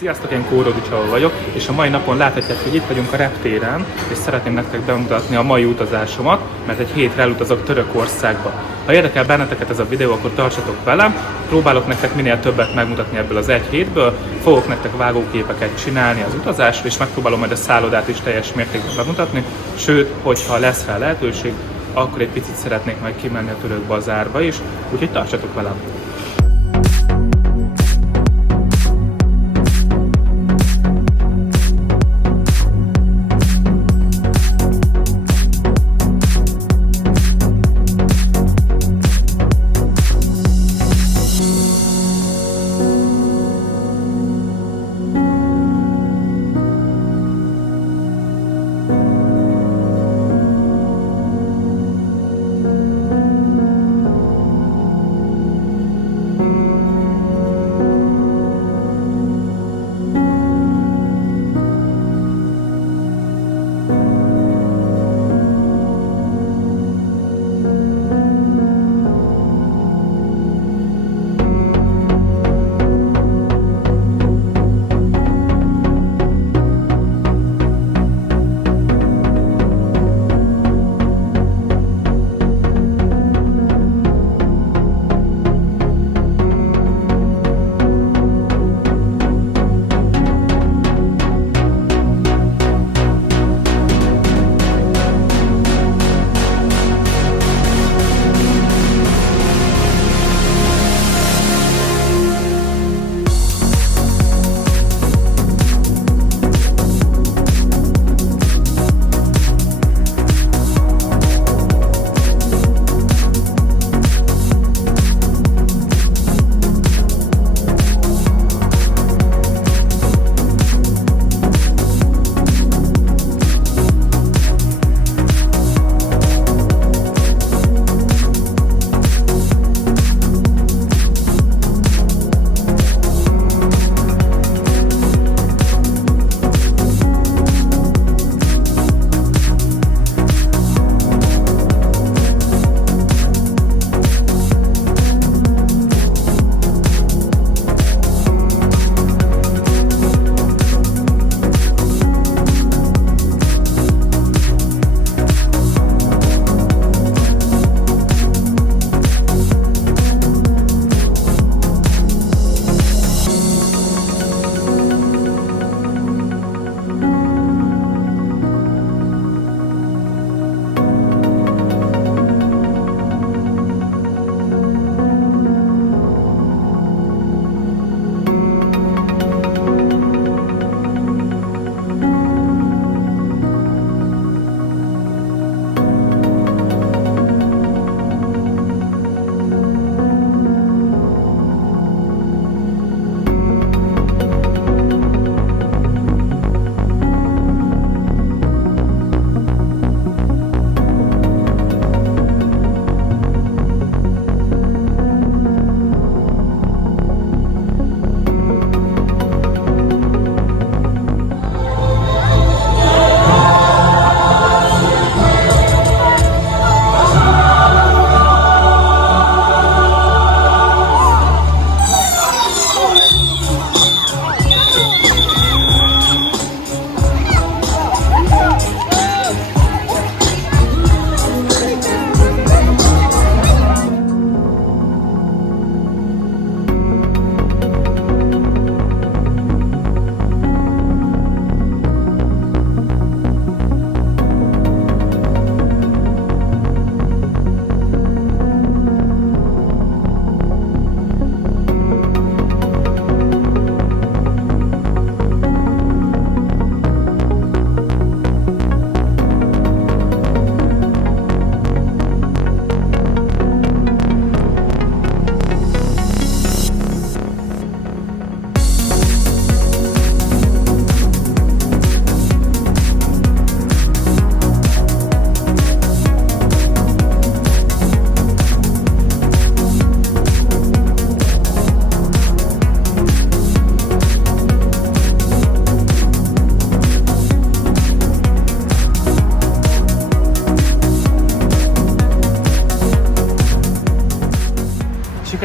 Sziasztok, én Kórodi Csaba vagyok, és a mai napon láthatják, hogy itt vagyunk a reptéren, és szeretném nektek bemutatni a mai utazásomat, mert egy hétre elutazok Törökországba. Ha érdekel benneteket ez a videó, akkor tartsatok velem, próbálok nektek minél többet megmutatni ebből az egy hétből, fogok nektek vágóképeket csinálni az utazásról, és megpróbálom majd a szállodát is teljes mértékben bemutatni, sőt, hogyha lesz rá lehetőség, akkor egy picit szeretnék majd kimenni a török bazárba is, úgyhogy tartsatok velem!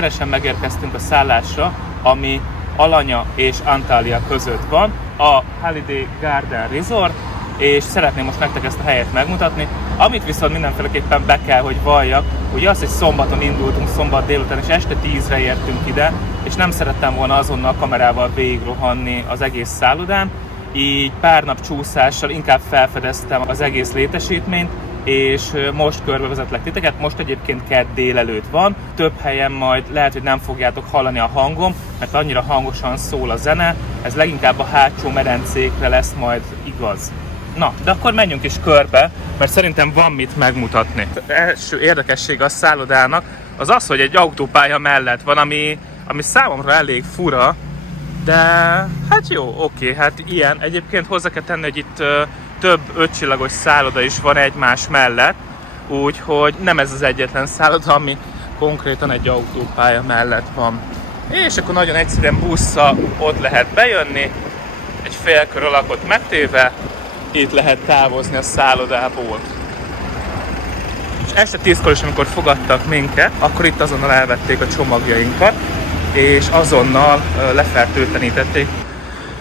sikeresen megérkeztünk a szállásra, ami Alanya és Antalya között van, a Holiday Garden Resort, és szeretném most nektek ezt a helyet megmutatni. Amit viszont mindenféleképpen be kell, hogy valljak, ugye az, hogy szombaton indultunk, szombat délután, és este 10-re értünk ide, és nem szerettem volna azonnal a kamerával végigrohanni az egész szállodán, így pár nap csúszással inkább felfedeztem az egész létesítményt, és most körbevezetlek titeket. Most egyébként kedd délelőtt van, több helyen majd lehet, hogy nem fogjátok hallani a hangom, mert annyira hangosan szól a zene, ez leginkább a hátsó medencékre lesz majd igaz. Na, de akkor menjünk is körbe, mert szerintem van mit megmutatni. Az első érdekesség a szállodának az az, hogy egy autópálya mellett van, ami számomra elég fura, de hát jó, oké, hát ilyen. Egyébként hozzá kell tenni, hogy itt több 5 csillagos szálloda is van egymás mellett, úgyhogy nem ez az egyetlen szálloda, ami konkrétan egy autópálya mellett van. És akkor nagyon egyszerűen busszal ott lehet bejönni, egy félkör alakot megtéve, itt lehet távozni a szállodából. És este 10-kor is, amikor fogadtak minket, akkor itt azonnal elvették a csomagjainkat, és azonnal lefertőtlenítették.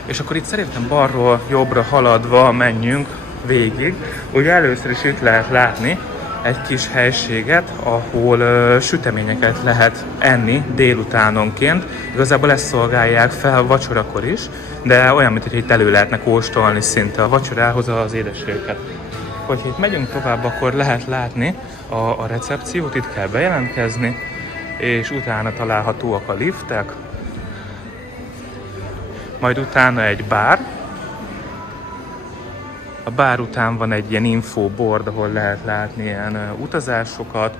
És akkor itt szerintem balról jobbra haladva menjünk végig. Ugye először is itt lehet látni egy kis helységet, ahol süteményeket lehet enni délutánonként. Igazából ezt szolgálják fel vacsorakor is, de olyan, mintha itt elő lehetne kóstolni szinte a vacsorához az édességeket. Hogyha itt megyünk tovább, akkor lehet látni a recepciót, itt kell bejelentkezni, és utána találhatóak a liftek, majd utána egy bár. A bár után van egy ilyen infóboard, ahol lehet látni ilyen utazásokat,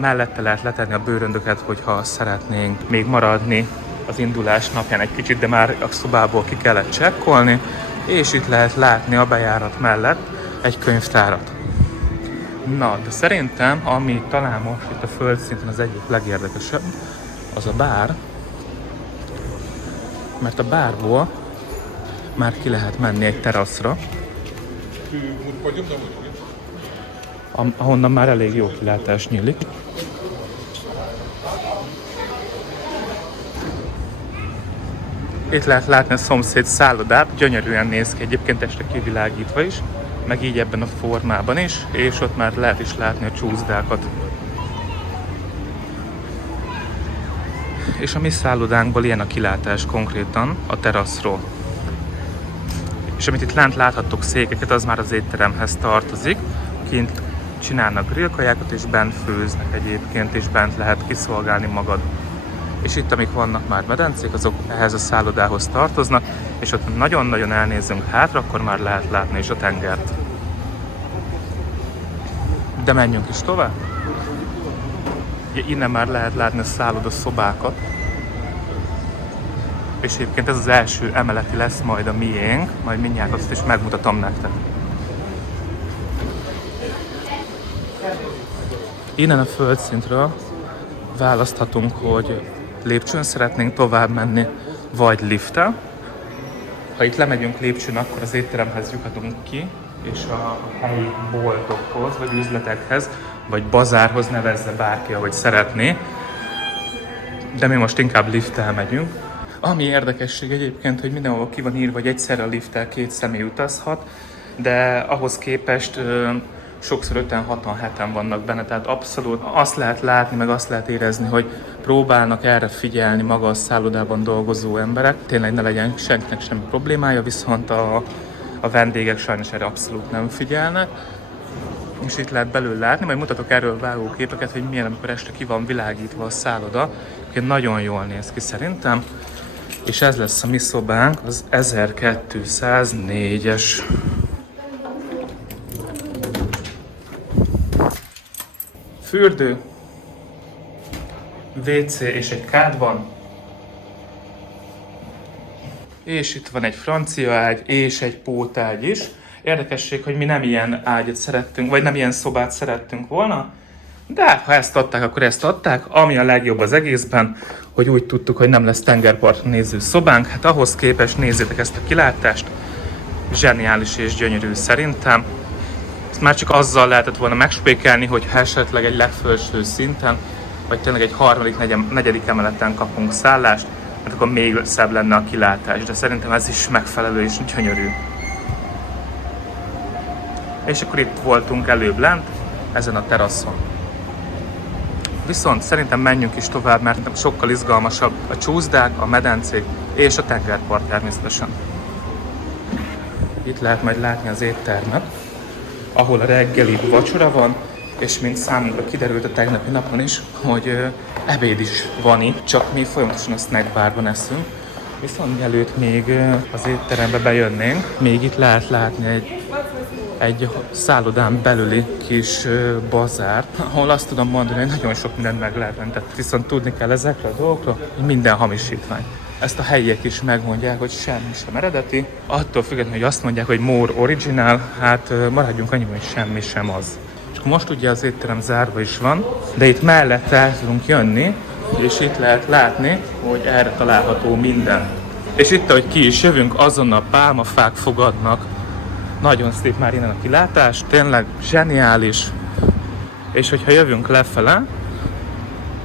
mellette lehet letenni a bőröndöket, hogyha szeretnénk még maradni az indulás napján egy kicsit, de már a szobából ki kellett csekkolni, és itt lehet látni a bejárat mellett egy könyvtárat. Na, de szerintem, ami talán most itt a földszinten az egyik legérdekesebb, az a bár, mert a bárból már ki lehet menni egy teraszra, ahonnan már elég jó kilátás nyílik. Itt lehet látni a szomszéd szállodát, gyönyörűen néz ki, egyébként este kivilágítva is, meg így ebben a formában is, és ott már lehet is látni a csúszdákat. És a mi szállodánkból ilyen a kilátás konkrétan a teraszról. És amit itt lent láthattok székeket, az már az étteremhez tartozik. Kint csinálnak grillkajákat, és bent főznek egyébként, és bent lehet kiszolgálni magad. És itt, amik vannak már medencék, azok ehhez a szállodához tartoznak, és ott nagyon-nagyon elnézzünk hátra, akkor már lehet látni is a tengert. De menjünk is tovább. Innen már lehet látni a szálloda szobákat. És egyébként ez az első emeleti lesz majd a miénk, majd mindjárt azt is megmutatom nektek. Innen a földszintről választhatunk, hogy lépcsőn szeretnénk tovább menni, vagy lifttel. Ha itt lemegyünk lépcsőn, akkor az étteremhez juthatunk ki, és a helyi boltokhoz, vagy üzletekhez, vagy bazárhoz, nevezze bárki, ahogy szeretné. De mi most inkább lifttel megyünk. Ami érdekesség egyébként, hogy mindenhol ki van írva, hogy egyszerre a lifttel 2 személy utazhat, de ahhoz képest sokszor 5-en, 6-an, 7-en vannak benne, tehát abszolút azt lehet látni, meg azt lehet érezni, hogy próbálnak erre figyelni maga a szállodában dolgozó emberek. Tényleg ne legyen senkinek semmi problémája, viszont a vendégek sajnos erre abszolút nem figyelnek. És itt lehet belül látni, majd mutatok erről vágóképeket, hogy milyen, amikor este ki van világítva a szálloda. Nagyon jól néz ki szerintem. És ez lesz a mi szobánk, az 1204-es. Fürdő, WC és egy kád van. És itt van egy francia ágy és egy pótágy is. Érdekesség, hogy mi nem ilyen ágyat szerettünk, vagy nem ilyen szobát szerettünk volna, de ha ezt adták, akkor ezt adták. Ami a legjobb az egészben, hogy úgy tudtuk, hogy nem lesz tengerpartra néző szobánk. Hát ahhoz képest nézzétek ezt a kilátást. Zseniális és gyönyörű szerintem. Ezt már csak azzal lehetett volna megspékelni, hogy esetleg egy legfelső szinten, vagy tényleg egy 3., 4. emeleten kapunk szállást, mert akkor még szebb lenne a kilátás, de szerintem ez is megfelelő és gyönyörű. És akkor itt voltunk előbb lent, ezen a teraszon. Viszont szerintem menjünk is tovább, mert sokkal izgalmasabb a csúszdák, a medencék és a tengerpart természetesen. Itt lehet majd látni az éttermet, ahol a reggeli vacsora van, és mint számunkra kiderült a tegnapi napon is, hogy ebéd is van itt, csak mi folyamatosan a snackbarban eszünk. Viszont mielőtt még az étterembe bejönnénk, még itt lehet látni egy szállodán belüli kis bazárt, ahol azt tudom mondani, hogy nagyon sok mindent meg lehet venni. Viszont tudni kell ezekre a dolgokra, hogy minden hamisítvány. Ezt a helyiek is megmondják, hogy semmi sem eredeti. Attól függetlenül, hogy azt mondják, hogy more original, hát maradjunk annyi, hogy semmi sem az. És most ugye az étterem zárva is van, de itt mellett el tudunk jönni, és itt lehet látni, hogy erre található minden. És itt, ahogy ki is jövünk, azonnal pálmafák fogadnak. Nagyon szép már innen a kilátás, tényleg zseniális. És hogyha jövünk lefele,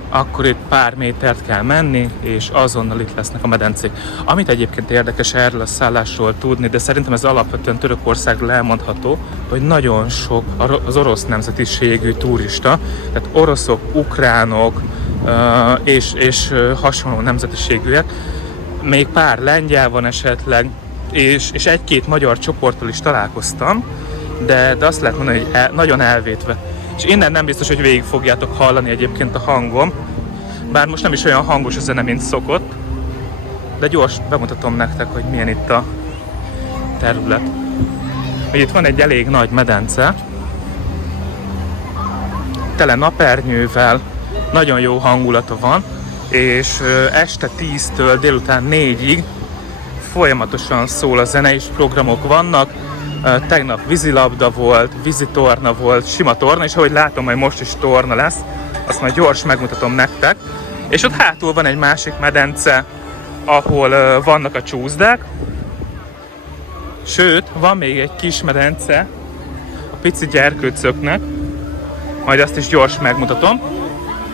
akkor itt pár métert kell menni, és azonnal itt lesznek a medencék. Amit egyébként érdekes erről a szállásról tudni, de szerintem ez alapvetően Törökországról elmondható, hogy nagyon sok az orosz nemzetiségű turista, tehát oroszok, ukránok és hasonló nemzetiségűek, még pár lengyel van esetleg, és egy-két magyar csoporttal is találkoztam, de azt lehet mondani, hogy nagyon elvétve. És innen nem biztos, hogy végig fogjátok hallani egyébként a hangom, bár most nem is olyan hangos a zene, mint szokott, de gyors bemutatom nektek, hogy milyen itt a terület. Itt van egy elég nagy medence, tele napernyővel, nagyon jó hangulata van, és este 10-től délután 4-ig folyamatosan szól a zene, és programok vannak. Tegnap vízilabda volt, vízitorna volt, sima torna, és ahogy látom, hogy most is torna lesz, azt majd gyors megmutatom nektek. És ott hátul van egy másik medence, ahol vannak a csúszdák. Sőt, van még egy kis medence a pici gyerkőcöknek, majd azt is gyors megmutatom.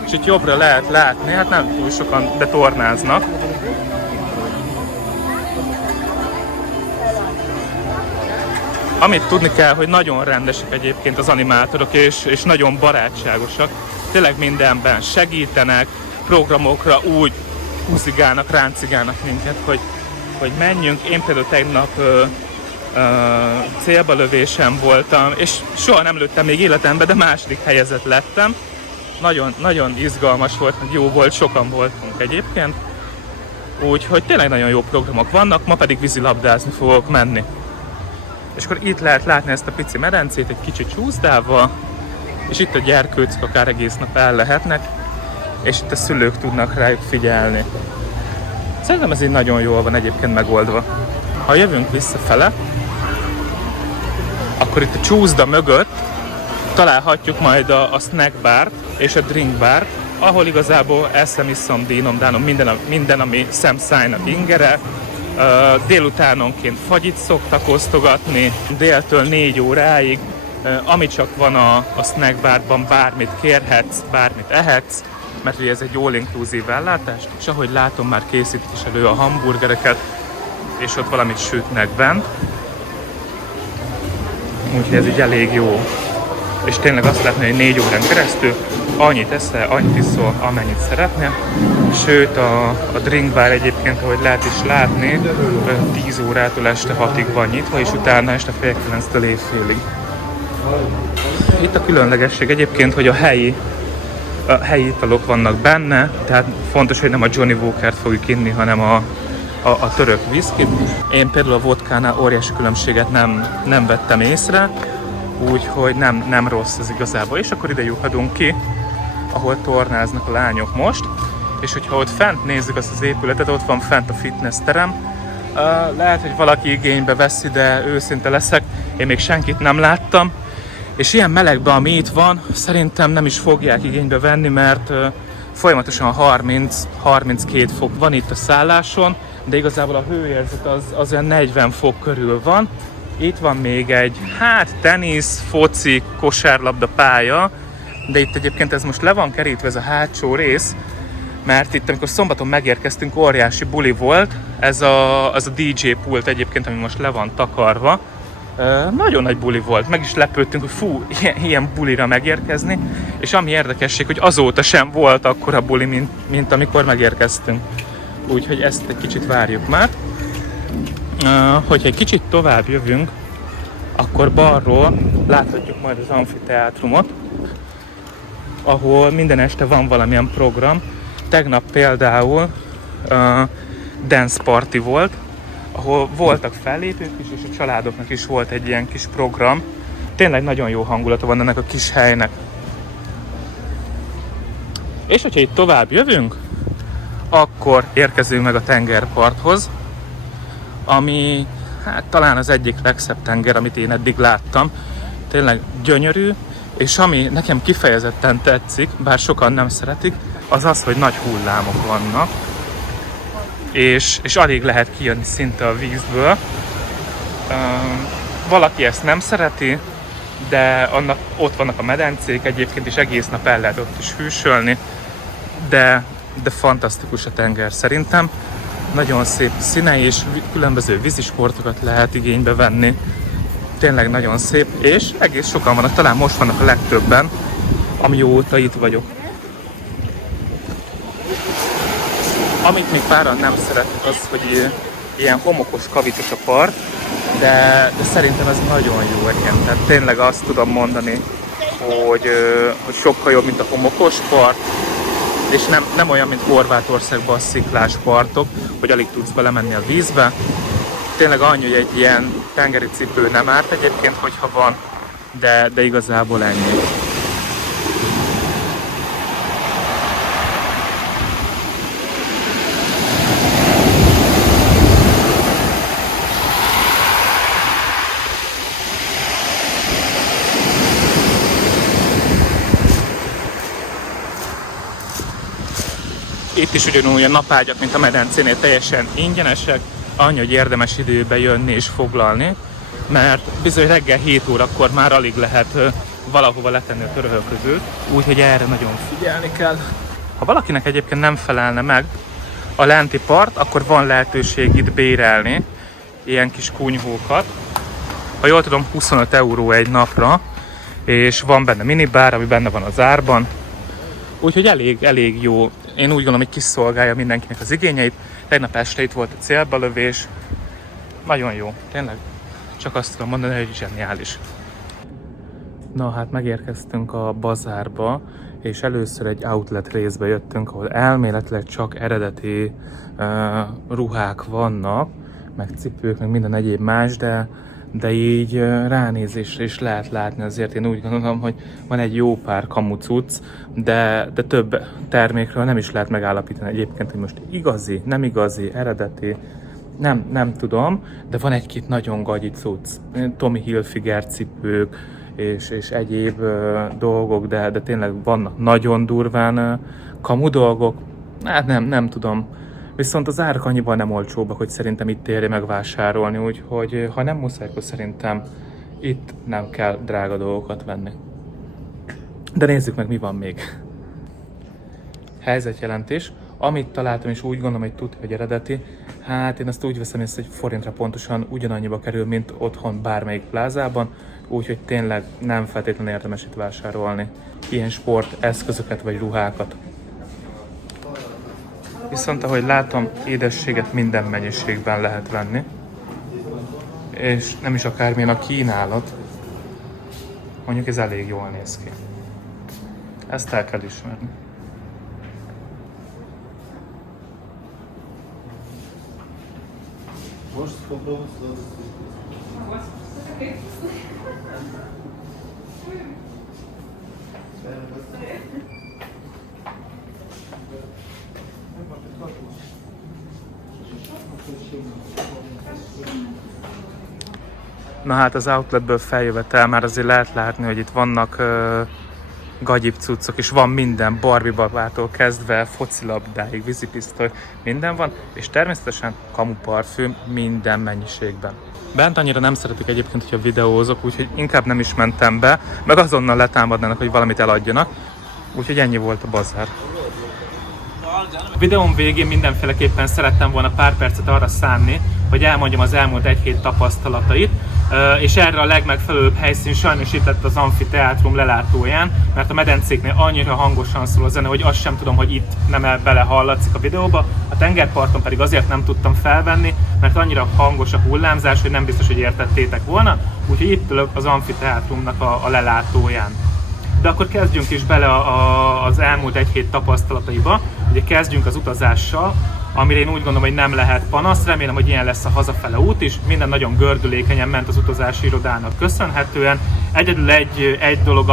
És itt jobbra lehet látni, hát nem túl sokan, de tornáznak. Amit tudni kell, hogy nagyon rendesek egyébként az animátorok, és nagyon barátságosak. Tényleg mindenben segítenek, programokra úgy húzigálnak, ráncigálnak minket, hogy menjünk. Én például tegnap célba lövésen voltam, és soha nem lőttem még életemben, de második helyezett lettem. Nagyon, nagyon izgalmas volt, meg jó volt, sokan voltunk egyébként. Úgyhogy tényleg nagyon jó programok vannak, ma pedig vízilabdázni fogok menni. És akkor itt lehet látni ezt a pici medencét egy kicsi csúszdával, és itt a gyerkőcök akár egész nap el lehetnek, és itt a szülők tudnak rájuk figyelni. Szerintem ez így nagyon jól van egyébként megoldva. Ha jövünk visszafele, akkor itt a csúszda mögött találhatjuk majd a snack bart és a drink bart, ahol igazából eszem, iszom, dínom, dánom, minden ami szemszájnak ingere. Délutánonként fagyit szoktak osztogatni, déltől 4 óráig, ami csak van a snack barban, bármit kérhetsz, bármit ehetsz, mert ugye ez egy all-inclusive ellátás, és ahogy látom, már készítik is elő a hamburgereket, és ott valamit sütnek bent. Úgyhogy ez így elég jó. És tényleg azt látni, hogy 4 órán keresztül annyit eszel, annyit iszol, amennyit szeretnél. Sőt, a drink bar egyébként, ahogy lehet is látni, 10 órától este 6-ig van nyitva, és utána este fél 9-től éjfélig. Itt a különlegesség egyébként, hogy a helyi italok vannak benne, tehát fontos, hogy nem a Johnny Walkert fogjuk inni, hanem a török viszkit. Én például a vodkánál óriási különbséget nem vettem észre, úgyhogy nem rossz ez igazából. És akkor ide juthatunk ki, ahol tornáznak a lányok most, és hogyha ott fent nézzük azt az épületet, ott van fent a fitness terem. Lehet, hogy valaki igénybe veszi, de őszinte leszek, én még senkit nem láttam. És ilyen melegben, ami itt van, szerintem nem is fogják igénybe venni, mert folyamatosan 30-32 fok van itt a szálláson, de igazából a hőérzet az olyan 40 fok körül van. Itt van még egy, tenisz, foci, kosárlabda pálya, de itt egyébként ez most le van kerítve, ez a hátsó rész, mert itt, amikor szombaton megérkeztünk, óriási buli volt, az a DJ pult egyébként, ami most le van takarva. Nagyon nagy buli volt, meg is lepődtünk, hogy fú, ilyen bulira megérkezni, és ami érdekesség, hogy azóta sem volt akkora buli, mint amikor megérkeztünk. Úgyhogy ezt egy kicsit várjuk már. Hogyha egy kicsit tovább jövünk, akkor balról láthatjuk majd az amfiteátrumot, ahol minden este van valamilyen program. Tegnap például dance party volt, ahol voltak fellépők is, és a családoknak is volt egy ilyen kis program. Tényleg nagyon jó hangulata van ennek a kis helynek. És hogyha itt tovább jövünk, akkor érkezünk meg a tengerparthoz, ami hát talán az egyik legszebb tenger, amit én eddig láttam. Tényleg gyönyörű, és ami nekem kifejezetten tetszik, bár sokan nem szeretik, az az, hogy nagy hullámok vannak, és alig lehet kijönni szinte a vízből. Valaki ezt nem szereti, de annak ott vannak a medencék, egyébként is egész nap el lehet ott is hűsölni, de fantasztikus a tenger szerintem. Nagyon szép színei, és különböző vízisportokat lehet igénybe venni. Tényleg nagyon szép, és egész sokan vannak, talán most vannak a legtöbben, amióta itt vagyok. Amit még páran nem szeretnek, az, hogy ilyen homokos, kavicsos a part, de szerintem ez nagyon jó egyébként. Tehát tényleg azt tudom mondani, hogy sokkal jobb, mint a homokos part, és nem olyan, mint Horvátországban a sziklás partok, hogy alig tudsz belemenni a vízbe. Tényleg annyi, hogy egy ilyen tengeri cipő nem árt egyébként, hogyha van, de igazából ennyi. Itt is ugyanúgy a napágyak, mint a medencénél teljesen ingyenesek, annyi, hogy érdemes időbe jönni és foglalni, mert bizony reggel 7 órakor már alig lehet valahova letenni a törölközőt, úgyhogy erre nagyon figyelni kell. Ha valakinek egyébként nem felelne meg a lenti part, akkor van lehetőség itt bérelni ilyen kis kunyhókat. Ha jól tudom, 25 euró egy napra, és van benne minibár, ami benne van az árban, úgyhogy elég jó. Én úgy gondolom, hogy kiszolgálja mindenkinek az igényeit. Tegnap este itt volt a célbalövés. Nagyon jó, tényleg. Csak azt tudom mondani, hogy zseniális. Na hát megérkeztünk a bazárba, és először egy outlet részbe jöttünk, ahol elméletileg csak eredeti ruhák vannak, meg cipők, meg minden egyéb más, de így ránézésre is lehet látni, azért én úgy gondolom, hogy van egy jó pár kamucuc, de több termékről nem is lehet megállapítani egyébként, hogy most igazi, nem igazi, eredeti, nem tudom, de van egy-két nagyon gagyi cucc, Tommy Hilfiger cipők és egyéb dolgok, de tényleg vannak nagyon durván kamu dolgok, hát nem tudom. Viszont az árak annyiban nem olcsóbbak, hogy szerintem itt érje megvásárolni, úgyhogy ha nem muszáj, akkor szerintem itt nem kell drága dolgokat venni. De nézzük meg, mi van még. Helyzetjelentés. Amit találtam, és úgy gondolom, hogy tudja, hogy eredeti, hát én azt úgy veszem észre, hogy forintra pontosan ugyanannyiba kerül, mint otthon bármelyik plázában, úgyhogy tényleg nem feltétlenül érdemes itt vásárolni ilyen sporteszközöket vagy ruhákat. Viszont ahogy látom, édességet minden mennyiségben lehet venni, és nem is akármilyen a kínálat, mondjuk ez elég jól néz ki. Ezt el kell ismerni. Most Na hát az outletből feljövetel már azért lehet látni, hogy itt vannak gagyibb cuccok, és van minden, Barbie babától kezdve focilabdáig, vízipisztoly, minden van, és természetesen kamuparfüm minden mennyiségben. Bent annyira nem szeretik egyébként, hogyha videózok, úgyhogy inkább nem is mentem be, meg azonnal letámadnának, hogy valamit eladjanak, úgyhogy ennyi volt a bazár. A videóm végén mindenféleképpen szerettem volna pár percet arra szánni, hogy elmondjam az elmúlt egy hét tapasztalatait, és erre a legmegfelelőbb helyszín sajnos itt lett az amfiteátrum lelátóján, mert a medencéknél annyira hangosan szól a zene, hogy azt sem tudom, hogy itt nem bele hallatszik a videóba. A tengerparton pedig azért nem tudtam felvenni, mert annyira hangos a hullámzás, hogy nem biztos, hogy értettétek volna, úgyhogy itt ülök az amfiteátrumnak a lelátóján. De akkor kezdjünk is bele az elmúlt egy hét tapasztalataiba. Ugye kezdjünk az utazással, amire én úgy gondolom, hogy nem lehet panasz. Remélem, hogy ilyen lesz a hazafele út is. Minden nagyon gördülékenyen ment az utazási irodának köszönhetően. Egyedül egy dolog,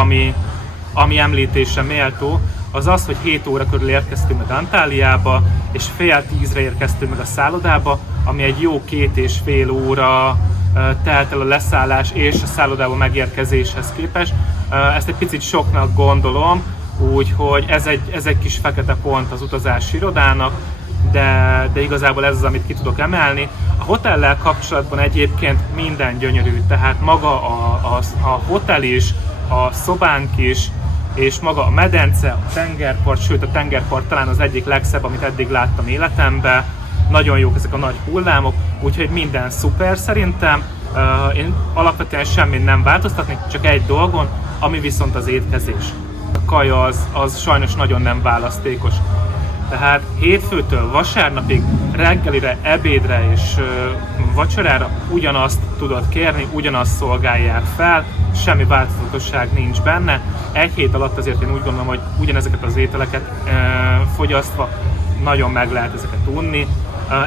ami említésre méltó, az az, hogy 7 óra körül érkeztünk meg Antáliába, és fél 10-re érkeztünk meg a szállodába, ami egy jó 2,5 óra telt el a leszállás és a szállodába megérkezéshez képest. Ezt egy picit soknak gondolom, úgyhogy ez egy kis fekete pont az utazási irodának, de igazából ez az, amit ki tudok emelni. A hotellel kapcsolatban egyébként minden gyönyörű, tehát maga a hotel is, a szobánk is, és maga a medence, a tengerpart, sőt a tengerpart talán az egyik legszebb, amit eddig láttam életemben. Nagyon jók ezek a nagy hullámok, úgyhogy minden szuper szerintem. Én alapvetően semmit nem változtatnék, csak egy dolgon, ami viszont az étkezés. A kaja az sajnos nagyon nem választékos. Tehát hétfőtől vasárnapig reggelire, ebédre és vacsorára ugyanazt tudod kérni, ugyanazt szolgálják fel, semmi változatosság nincs benne. Egy hét alatt azért én úgy gondolom, hogy ugyanezeket az ételeket fogyasztva nagyon meg lehet ezeket unni.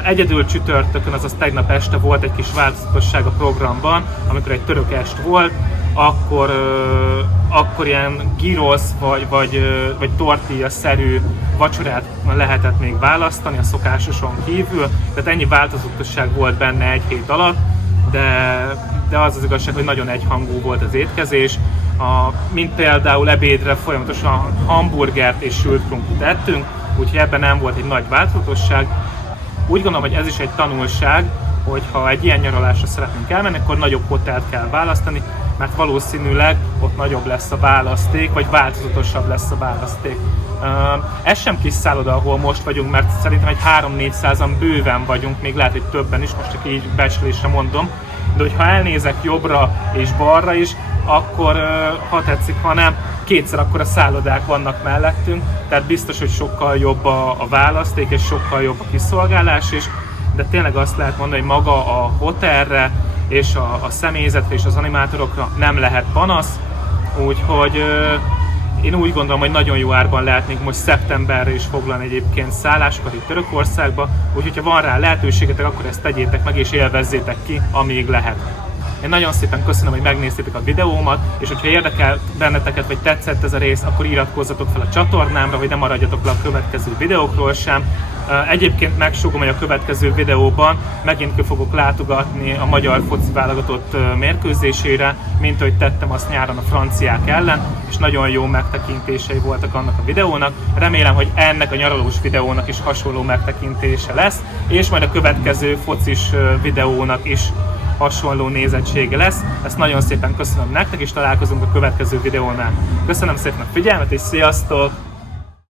Egyedül csütörtökön, azaz tegnap este volt egy kis változatosság a programban, amikor egy török est volt, akkor ilyen gyrosz vagy tortilla-szerű vacsorát lehetett még választani a szokásoson kívül, tehát ennyi változatosság volt benne egy hét alatt, de az igazság, hogy nagyon egyhangú volt az étkezés. Mint például ebédre folyamatosan hamburgert és sült krumplit ettünk, úgyhogy ebben nem volt egy nagy változatosság. Úgy gondolom, hogy ez is egy tanulság, hogy ha egy ilyen nyaralásra szeretnénk elmenni, akkor nagyobb hotelt kell választani, mert valószínűleg ott nagyobb lesz a választék, vagy változatosabb lesz a választék. Ez sem kis szálloda, ahol most vagyunk, mert szerintem egy 300-400-an bőven vagyunk, még lehet, hogy többen is, most csak így becslésre mondom, de hogyha elnézek jobbra és balra is, akkor ha tetszik, ha nem, kétszer akkora szállodák vannak mellettünk, tehát biztos, hogy sokkal jobb a választék és sokkal jobb a kiszolgálás is, de tényleg azt lehet mondani, hogy maga a hotelre és a személyzetre és az animátorokra nem lehet panasz, úgyhogy én úgy gondolom, hogy nagyon jó árban lehetnénk most szeptemberre is foglalni egyébként szállásokat itt Törökországba, úgyhogy ha van rá lehetőségetek, akkor ezt tegyétek meg és élvezzétek ki, amíg lehet. Én nagyon szépen köszönöm, hogy megnéztétek a videómat, és hogyha érdekel benneteket, vagy tetszett ez a rész, akkor iratkozzatok fel a csatornámra, hogy ne maradjatok le a következő videókról sem. Egyébként megsúgom, hogy a következő videóban megint ki fogok látogatni a magyar foci válogatott mérkőzésére, mint ahogy tettem azt nyáron a franciák ellen, és nagyon jó megtekintései voltak annak a videónak. Remélem, hogy ennek a nyaralós videónak is hasonló megtekintése lesz, és majd a következő focis videónak is hasonló nézettsége lesz. Ezt nagyon szépen köszönöm nektek, és találkozunk a következő videónál. Köszönöm szépen a figyelmet, és sziasztok!